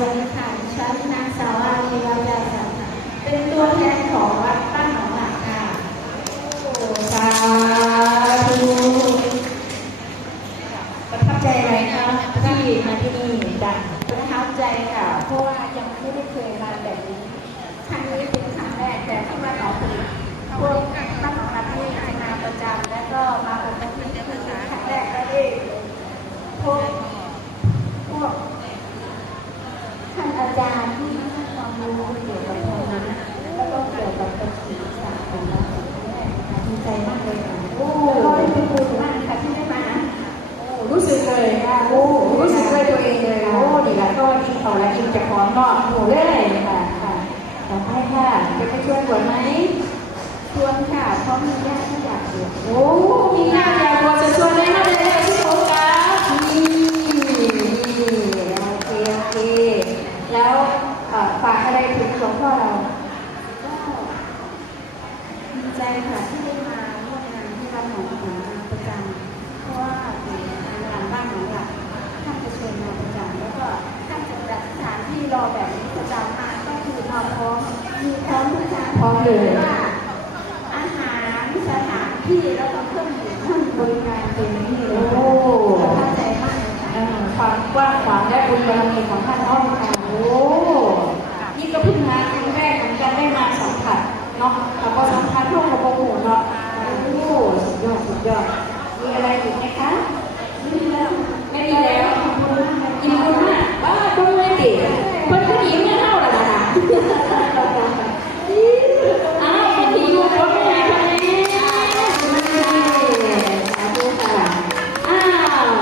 วัสดีค่ะดิฉันนางสาวอารีวัฒน์ยาสันค่ะเป็นตัวแทนของวัดบ้านหนองหลักค่ะสาธุประทับใจอะไรคะที่มาที่นี่ดังประทับใจค่ะ เพราะว่ายังไม่ได้เคยมาแบบนี้ครั้งนี้เป็นครั้งแรกแต่ที่มาหนองผลิตพวกบ้านหนองหลักนี่จะมาประจำแล้วก็มาอบรมที่นี่เป็นครั้งแรกแล้วได้พบพวกท่านอาจารย์ที่ให้ความรู้เกี่ยวกับธรรมะแล้วก็เกี่ยวกับปฏิสัมพันธ์ของเราครั้งแรกนะคะดีใจมากเลยค่ะ โอ้ แล้วก็ได้เป็นบุญมากค่ะที่ได้มา รู้สึกเลยค่ะโอ้รู้สึกเลยตัวเองเลยโอ้ดีละก็อินต่อและอิน จะพร้อมก็โอ้เลยค่ะค่ะต่อไปค่ะ จะไปช่วยบวชไหมชวนค่ะเพราะมีญาติที่อยากบวชโอ้มีหน้าอยากบวชจะชวนเลยนะเลยที่โอกาสนี่นี่โอเคโอเคแล้วฝากอะไรถึงหลวงพ่อเราก็ดีใจค่ะที่ได้มาร่วมงานที่วัดหนองหานประ มมีพร้อมทุกอย่างพร้อมเลยว่าอาหารสถานที่แล้วก็เครื่องดื่มท่านบริการเต็มที่เลยโอ้ประทับใจมากเลยค่ะ เอ่อความกว้างขวางและบุญบารมีของท่านอ้อมค่ะโอ้